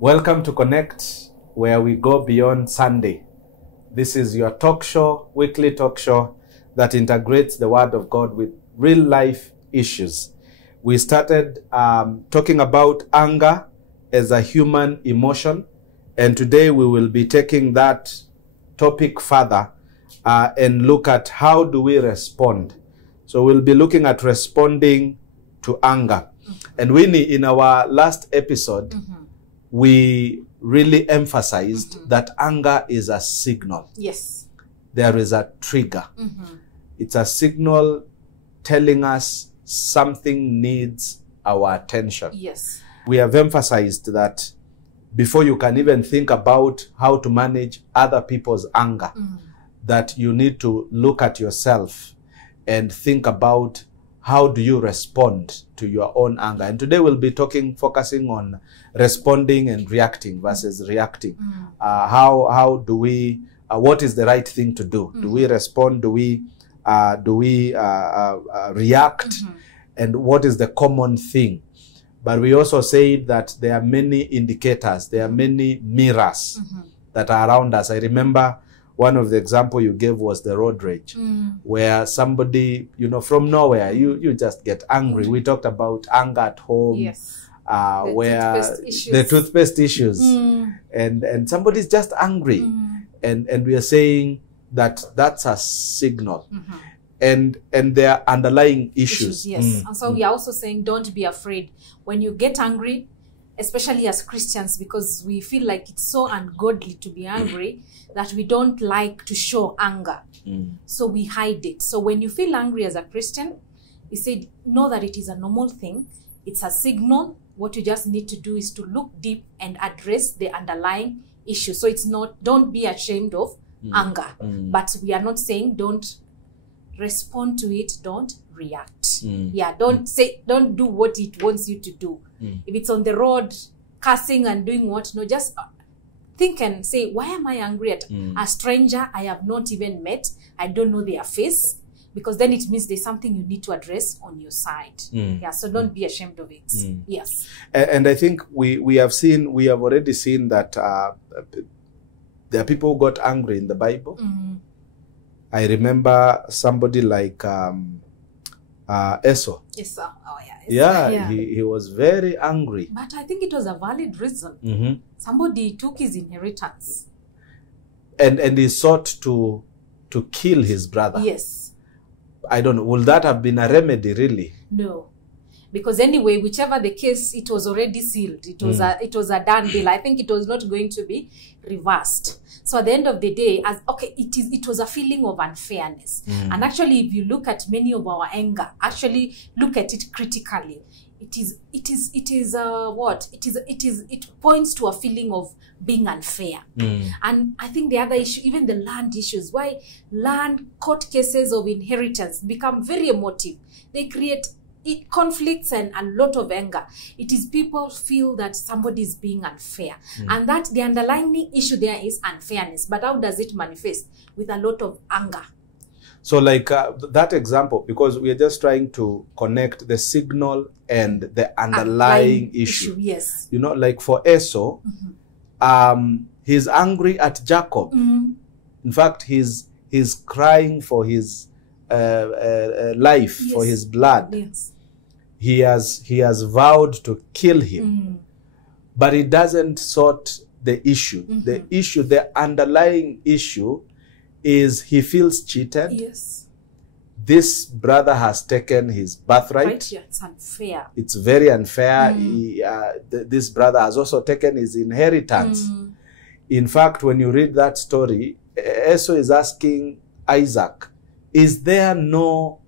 Welcome to Connect, where we go beyond Sunday. This is your talk show, weekly talk show that integrates the Word of God with real life issues. We started talking about anger as a human emotion, and today we will be taking that topic further and look at how do we respond. So we'll be looking at responding to anger. And Winnie, in our last episode, we really emphasized that anger is a signal. Yes. There is a trigger. It's a signal telling us something needs our attention. Yes. We have emphasized that before you can even think about how to manage other people's anger, that you need to look at yourself and think about how do you respond to your own anger. And today we'll be focusing on responding and reacting versus reacting. How do we, what is the right thing to do? Do we respond? Do we react? And what is the common thing? But we also said that there are many indicators, there are many mirrors that are around us. I remember one of the example you gave was the road rage, where somebody, from nowhere, you just get angry. We talked about anger at home, Yes. where the toothpaste issues, and somebody's just angry, and we are saying that that's a signal, and there are underlying issues. Yes, and so we are also saying don't be afraid when you get angry, especially as Christians, because we feel like it's so ungodly to be angry that we don't like to show anger. So we hide it. So when you feel angry as a Christian, he said, know that it is a normal thing. It's a signal. What you just need to do is to look deep and address the underlying issue. So it's not, don't be ashamed of anger. But we are not saying don't respond to it, don't react. Yeah, don't do what it wants you to do. If it's on the road, cussing and doing what, no, just think and say, why am I angry at a stranger I have not even met? I don't know their face. Because then it means there's something you need to address on your side. Yeah, so don't be ashamed of it. Yes. And I think we have already seen that there are people who got angry in the Bible. I remember somebody like Esau. Esau. Oh, yeah. Yeah. He was very angry. But I think it was a valid reason. Somebody took his inheritance. And he sought to kill his brother. Yes. I don't know. Would that have been a remedy, really? No. Because anyway, whichever the case, it was already sealed. It was a done deal. I think it was not going to be reversed. So at the end of the day, it was a feeling of unfairness. And actually, if you look at many of our anger, actually look at it critically. It points to a feeling of being unfair. And I think the other issue, even the land issues, why land court cases of inheritance become very emotive. They create conflicts and a lot of anger. It is people feel that somebody is being unfair. And that the underlying issue there is unfairness. But how does it manifest? With a lot of anger. So like that example, because we are just trying to connect the signal and the underlying issue. Yes. Like for Esau, he's angry at Jacob. In fact, he's crying for his life, for his blood. Yes. He has vowed to kill him, but he doesn't sort the issue. The underlying issue is he feels cheated. Yes. This brother has taken his birthright. Right, yeah, it's unfair. It's very unfair. This brother has also taken his inheritance. In fact, when you read that story, Esau is asking Isaac, is there no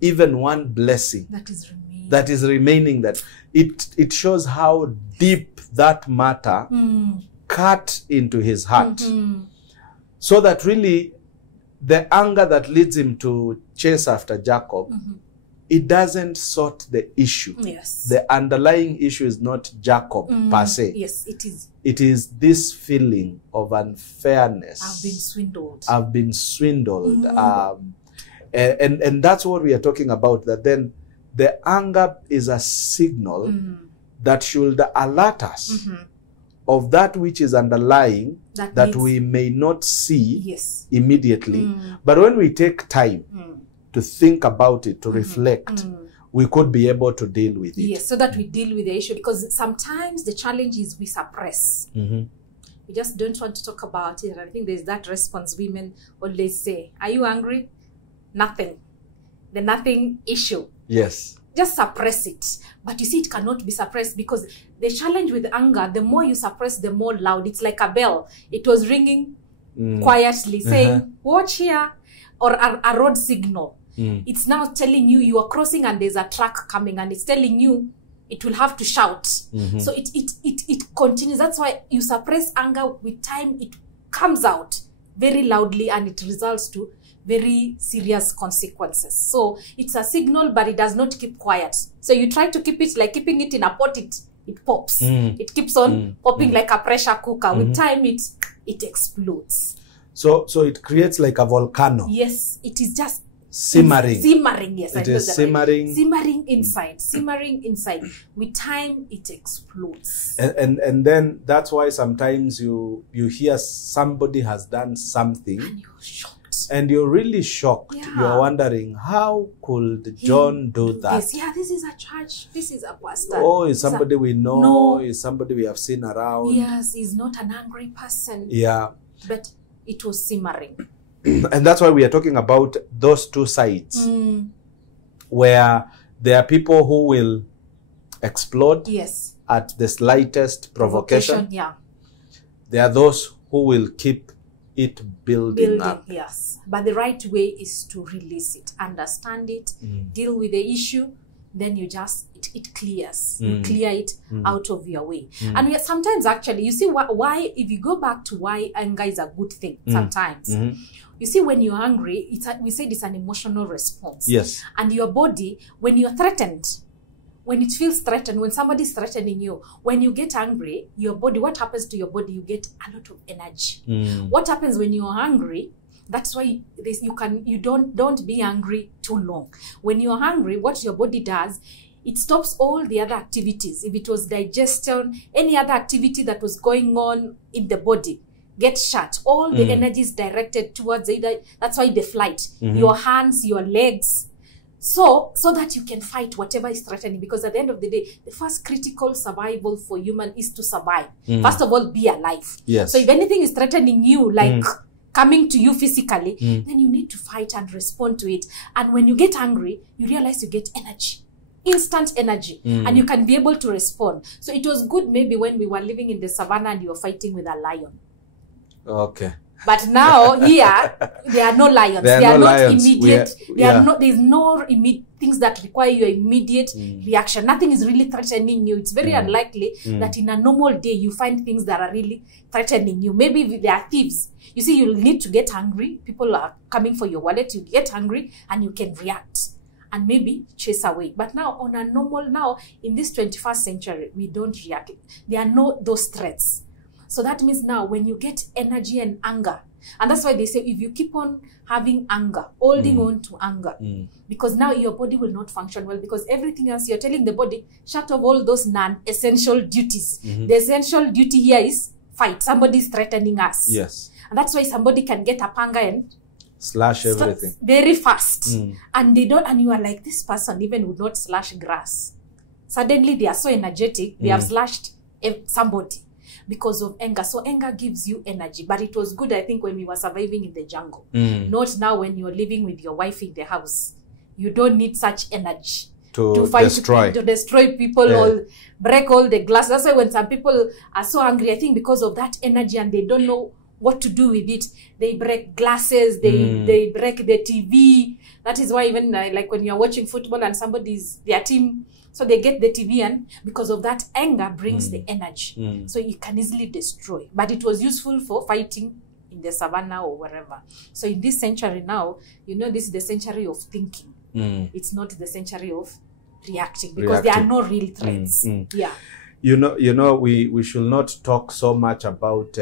even one blessing that is remaining? That it shows how deep that matter cut into his heart. So that really the anger that leads him to chase after Jacob, it doesn't sort the issue. Yes. The underlying issue is not Jacob per se. Yes, it is. It is this feeling of unfairness. I've been swindled. And that's what we are talking about, that then the anger is a signal that should alert us of that which is underlying that we may not see Yes. immediately. But when we take time to think about it, to reflect, we could be able to deal with it. Yes, so that we deal with the issue, because sometimes the challenge is we suppress. We just don't want to talk about it. And I think there's that response women always say, are you angry? Nothing. The nothing issue. Yes. Just suppress it. But you see, it cannot be suppressed, because the challenge with anger, the more you suppress, the more loud. It's like a bell. It was ringing quietly, saying, watch here, or a road signal. It's now telling you are crossing and there's a truck coming, and it's telling you it will have to shout. So it continues. That's why you suppress anger. With time, it comes out very loudly, and it results to very serious consequences. So it's a signal, but it does not keep quiet. So you try to keep it, like keeping it in a pot, it pops. It keeps on popping like a pressure cooker. With time, it explodes. So it creates like a volcano. Yes, it is just simmering. Simmering, yes. It is simmering. Right. Simmering inside. Simmering inside. With time, it explodes. And then that's why sometimes you hear somebody has done something. And you're shocked. And you're really shocked. Yeah. You're wondering, how could John do that? Yes, yeah, this is a church. This is a pastor. Oh, is somebody we know? No. Is somebody we have seen around? Yes, he's not an angry person. Yeah. But it was simmering. And that's why we are talking about those two sides. Where there are people who will explode at the slightest provocation. Yeah. There are those who will keep it building up. Yes. But the right way is to release it, understand it, deal with the issue, then you just, it clears. You clear it out of your way. And we sometimes actually, you see why, if you go back to why anger is a good thing sometimes, you see, when you're angry, we said it's an emotional response. Yes. And your body, when you're threatened, when it feels threatened, when somebody's threatening you, when you get angry, your body, what happens to your body? You get a lot of energy. What happens when you're angry? That's why you don't be angry too long. When you're hungry, what your body does, it stops all the other activities. If it was digestion, any other activity that was going on in the body gets shut. All the energy is directed towards either. That's why the flight, your hands, your legs, so that you can fight whatever is threatening. Because at the end of the day, the first critical survival for human is to survive. First of all, be alive. Yes. So if anything is threatening you, like coming to you physically, then you need to fight and respond to it. And when you get angry, you realize you get energy. Instant energy, and you can be able to respond. So it was good maybe when we were living in the savannah and you were fighting with a lion. Okay. But now here there are no lions. They are not immediate. There's no immediate things that require your immediate reaction. Nothing is really threatening you. It's very unlikely that in a normal day you find things that are really threatening you. Maybe if they are thieves. You see, you'll need to get angry. People are coming for your wallet. You get angry and you can react and maybe chase away. But now on a normal, now in this 21st century, we don't react. There are no those threats. So that means now when you get energy and anger, and that's why they say if you keep on having anger, holding on to anger, because now your body will not function well, because everything else you're telling the body, shut off all those non-essential duties. The essential duty here is fight. Somebody's threatening us. Yes. And that's why somebody can get a panga and slash everything very fast. And they don't, and you are like, this person even would not slash grass. Suddenly they are so energetic, they have slashed somebody because of anger. So anger gives you energy. But it was good, I think, when we were surviving in the jungle. Not now when you're living with your wife in the house. You don't need such energy to fight, to destroy people or break all the glass. That's why when some people are so angry, I think because of that energy and they don't know what to do with it, they break glasses, they break the TV. That is why even like when you're watching football and their team, so they get the TV, and because of that, anger brings the energy. So you can easily destroy. But it was useful for fighting in the savannah or wherever. So in this century now, this is the century of thinking. It's not the century of reacting, because there are no real threats. Yeah. We should not talk so much about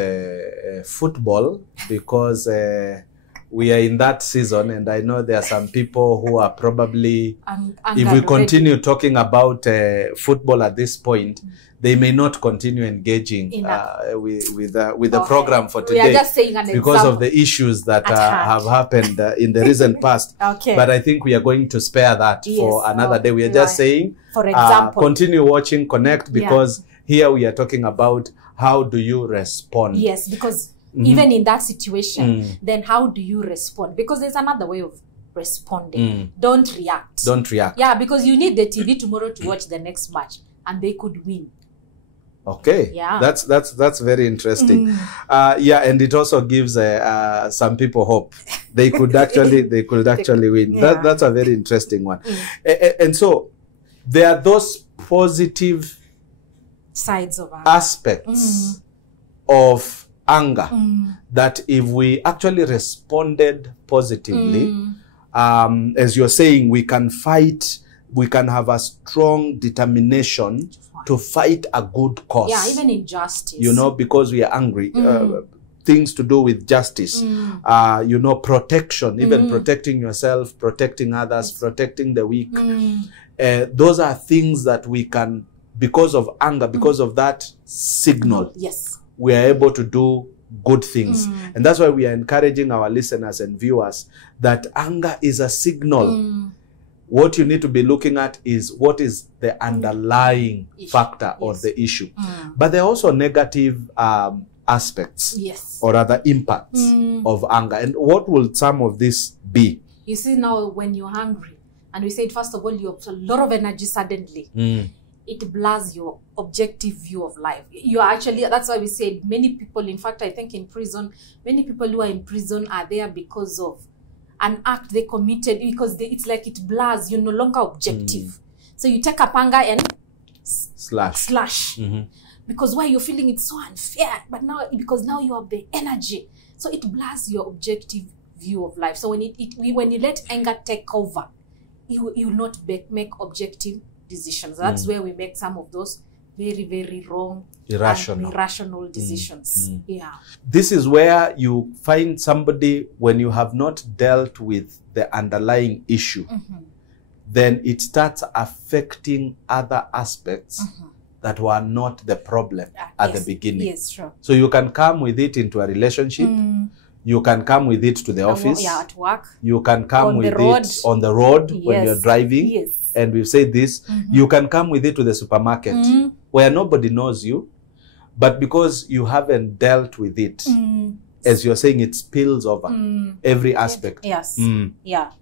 football, because we are in that season, and I know there are some people who are probably, if we continue talking about football at this point, they may not continue engaging with the program for today. We are just saying an because example of the issues that have happened in the recent past. Okay. But I think we are going to spare that for another day. We are just saying, for example, continue watching, connect, because here we are talking about how do you respond. Yes, because even in that situation, then how do you respond? Because there's another way of responding. Don't react. Don't react. Yeah, because you need the TV tomorrow to watch the next match, and they could win. Okay. Yeah. That's very interesting. And it also gives some people hope. They could actually win. Yeah. That's a very interesting one. And so there are those positive sides of aspects of anger that if we actually responded positively, as you're saying, we can fight, we can have a strong determination to fight a good cause. Yeah, even injustice. You know, because we are angry. Things to do with justice. You know, protection, even protecting yourself, protecting others, protecting the weak. Those are things that we can, because of anger, because of that signal, we are able to do good things. And that's why we are encouraging our listeners and viewers that anger is a signal. What you need to be looking at is what is the underlying factor or the issue. But there are also negative aspects or other impacts of anger. And what will some of this be? You see, now when you're hungry, and we said, first of all, you have a lot of energy suddenly. It blurs your objective view of life. You are actually, that's why we said many people, in fact, I think in prison, many people who are in prison are there because of an act they committed, because it's like it blurs, you're no longer objective. So you take a panga and slash. Because why you're feeling it's so unfair, but now, because now you have the energy. So it blurs your objective view of life. So when when you let anger take over, you will not make objective decisions. That's where we make some of those very, very wrong, irrational decisions. Yeah. This is where you find somebody, when you have not dealt with the underlying issue, then it starts affecting other aspects that were not the problem at the beginning. Yes, sure. So you can come with it into a relationship. You can come with it to the office. Yeah, at work. You can come with it on the road when you're driving. And we've said this. You can come with it to the supermarket where nobody knows you. But because you haven't dealt with it, as you're saying, it spills over every aspect. Yes. Yeah.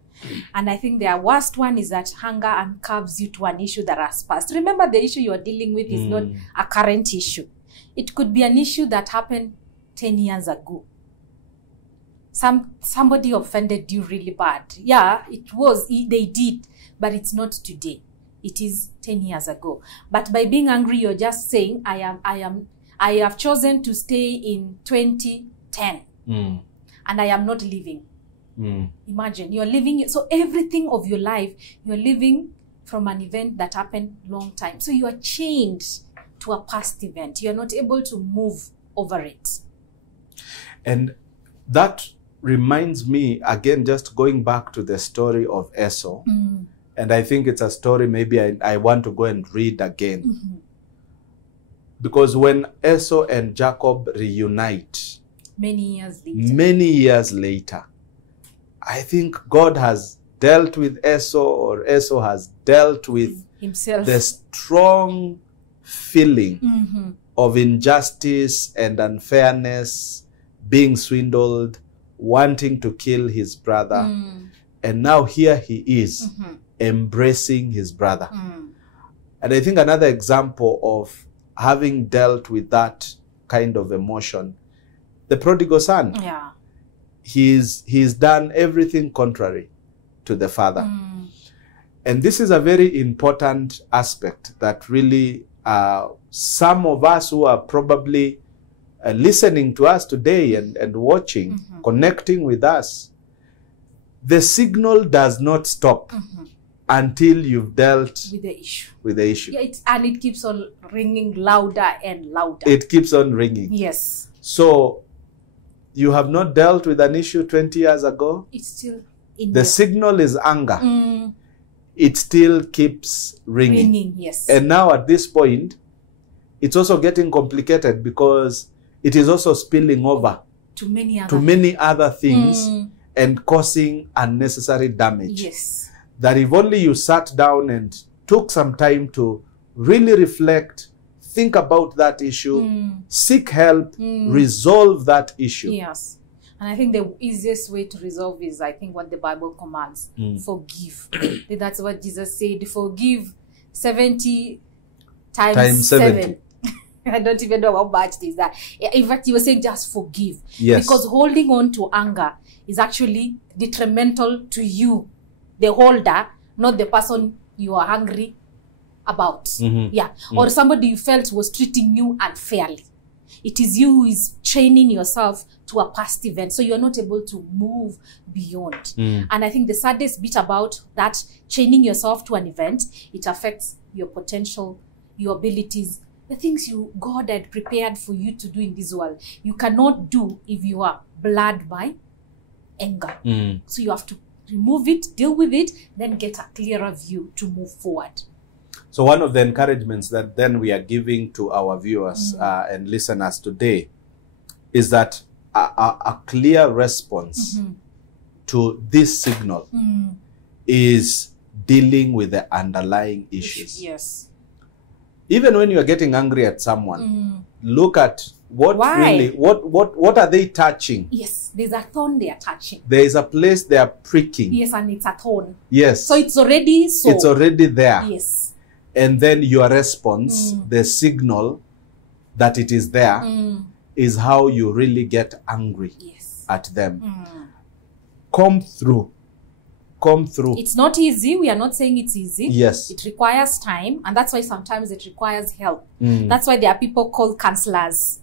And I think the worst one is that hunger uncurves you to an issue that has passed. Remember, the issue you're dealing with is not a current issue. It could be an issue that happened 10 years ago. Somebody offended you really bad. Yeah, it was, they did, but it's not today. It is 10 years ago. But by being angry, you're just saying, I have chosen to stay in 2010 and I am not living. Imagine, you're living, so everything of your life, you're living from an event that happened long time. So you are chained to a past event. You're not able to move over it. And that reminds me, again, just going back to the story of Esau. And I think it's a story maybe I want to go and read again. Because when Esau and Jacob reunite, many years later, I think God has dealt with Esau, or Esau has dealt with himself, the strong feeling of injustice and unfairness, being swindled, wanting to kill his brother. And now here he is, embracing his brother. And I think another example of having dealt with that kind of emotion, the prodigal son. Yeah. He's done everything contrary to the father. And this is a very important aspect that really some of us who are probably listening to us today and watching, connecting with us, the signal does not stop until you've dealt with the issue. Yeah, and it keeps on ringing louder and louder. It keeps on ringing. Yes. So you have not dealt with an issue 20 years ago, It's still in the signal is anger. It still keeps ringing. Yes. And now at this point, it's also getting complicated because it is also spilling over to many other things and causing unnecessary damage. Yes. That if only you sat down and took some time to really reflect, think about that issue, seek help, resolve that issue. Yes. And I think the easiest way to resolve is, I think, what the Bible commands. Forgive. That's what Jesus said. Forgive 70 times 7. I don't even know how much it is that. In fact, he was saying just forgive. Yes. Because holding on to anger is actually detrimental to you, the holder, not the person you are angry about. Yeah. Or somebody you felt was treating you unfairly. It is you who is chaining yourself to a past event. So you're not able to move beyond. And I think the saddest bit about that, chaining yourself to an event, it affects your potential, your abilities, the things God had prepared for you to do in this world. You cannot do if you are blurred by anger. So you have to remove it, deal with it, then get a clearer view to move forward. So one of the encouragements that then we are giving to our viewers and listeners today is that a clear response to this signal is dealing with the underlying issues. Yes. Even when you are getting angry at someone, look at what are they touching? Yes, there's a thorn they are touching. There is a place they are pricking. Yes, and it's a thorn. Yes. So it's already It's already there. Yes. And then your response, the signal that it is there, is how you really get angry at them. Come through. It's not easy. We are not saying it's easy. Yes. It requires time, and that's why sometimes it requires help. That's why there are people called counselors.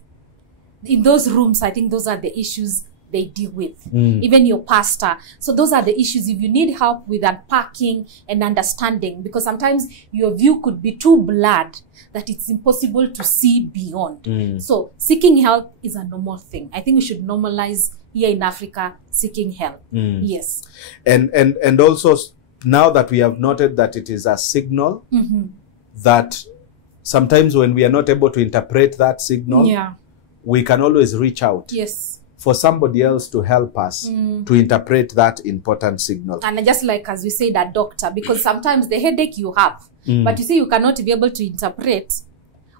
In those rooms, I think those are the issues they deal with. Even your pastor. So those are the issues. If you need help with unpacking and understanding, because sometimes your view could be too blurred that it's impossible to see beyond. So seeking help is a normal thing. I think we should normalize here in Africa seeking help. Yes. And also, now that we have noted that it is a signal, that sometimes when we are not able to interpret that signal, we can always reach out. Yes. For somebody else to help us to interpret that important signal. And just like as we said, a doctor, because sometimes the headache you have, but you say you cannot be able to interpret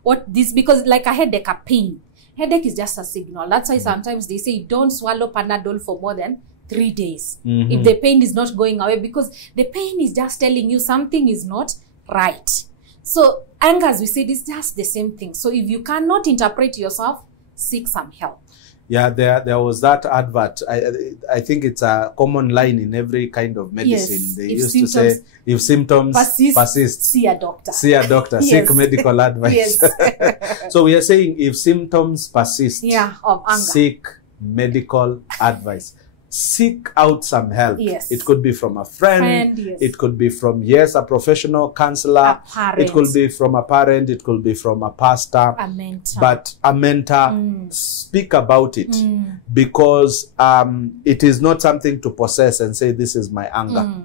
what this, because like a headache, a pain. Headache is just a signal. That's why sometimes they say don't swallow Panadol for more than 3 days. If the pain is not going away, because the pain is just telling you something is not right. So anger, as we said, is just the same thing. So if you cannot interpret yourself, seek some help. Yeah, there was that advert. I think it's a common line in every kind of medicine. Yes. They used to say, if symptoms persist, see a doctor. See a doctor. Yes. Seek medical advice. Yes. So we are saying if symptoms persist, of anger, seek medical advice. Seek out some help. Yes. It could be from a friend. Yes. It could be from, a professional counselor. It could be from a parent. It could be from a pastor. A mentor. But a mentor, speak about it. Because it is not something to possess and say, this is my anger.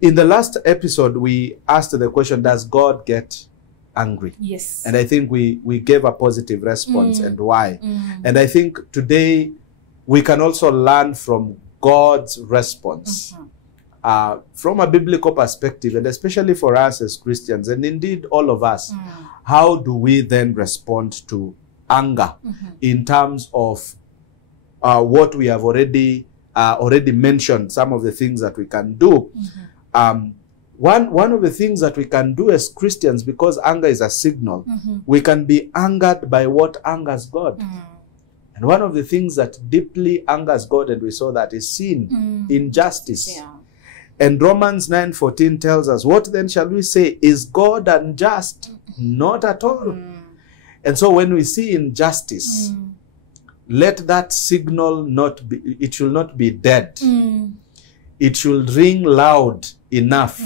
In the last episode, we asked the question, does God get angry? Yes. And I think we gave a positive response and why. And I think today, we can also learn from God's response from a biblical perspective, and especially for us as Christians, and indeed all of us. How do we then respond to anger in terms of what we have already mentioned, some of the things that we can do. One of the things that we can do as Christians, because anger is a signal, we can be angered by what angers God. And one of the things that deeply angers God, and we saw that, is sin, injustice. Yeah. And Romans 9:14 tells us, what then shall we say? Is God unjust? Not at all. And so when we see injustice, let that signal not be, it should not be dead. It should ring loud enough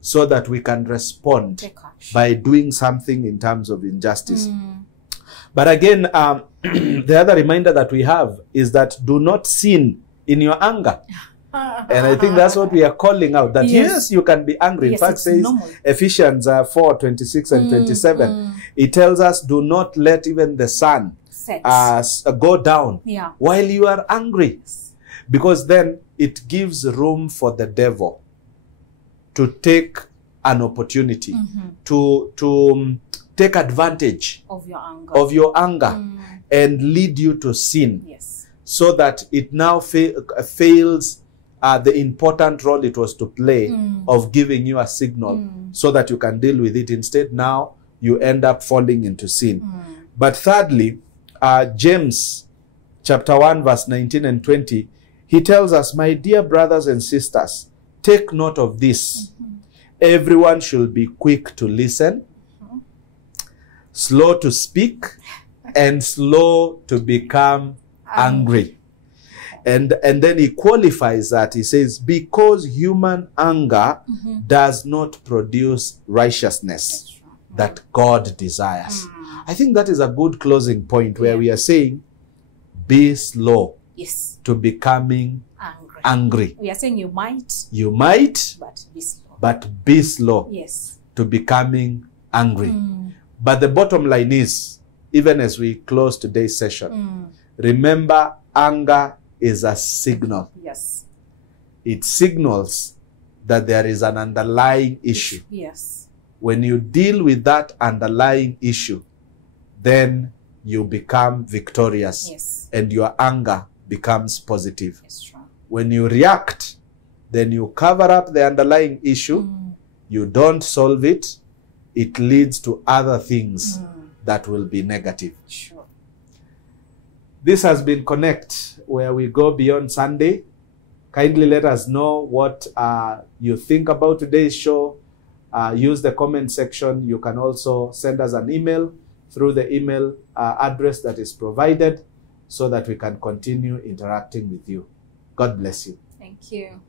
so that we can respond by doing something in terms of injustice. But again, the other reminder that we have is that do not sin in your anger. And I think that's what we are calling out. That yes, you can be angry. Yes, in fact, says normal. Ephesians 4:26 and 27. It tells us, do not let even the sun go down while you are angry. Because then it gives room for the devil to take an opportunity, to take advantage of your anger, and lead you to sin. Yes. So that it now fails the important role it was to play of giving you a signal so that you can deal with it. Instead, now you end up falling into sin. But thirdly, James chapter 1 verse 19 and 20, he tells us, my dear brothers and sisters, take note of this. Everyone should be quick to listen, slow to speak, and slow to become angry. And then he qualifies that. He says, because human anger does not produce righteousness that God desires. I think that is a good closing point where we are saying, be slow to becoming angry. We are saying you might, but be slow. But be slow to becoming angry. But the bottom line is, even as we close today's session, remember, anger is a signal. Yes. It signals that there is an underlying issue. Yes. When you deal with that underlying issue, then you become victorious. Yes. And your anger becomes positive. That's true. When you react, then you cover up the underlying issue. You don't solve it. It leads to other things that will be negative. Sure. This has been Connect, where we go beyond Sunday. Kindly let us know what you think about today's show. Use the comment section. You can also send us an email through the email address that is provided so that we can continue interacting with you. God bless you. Thank you.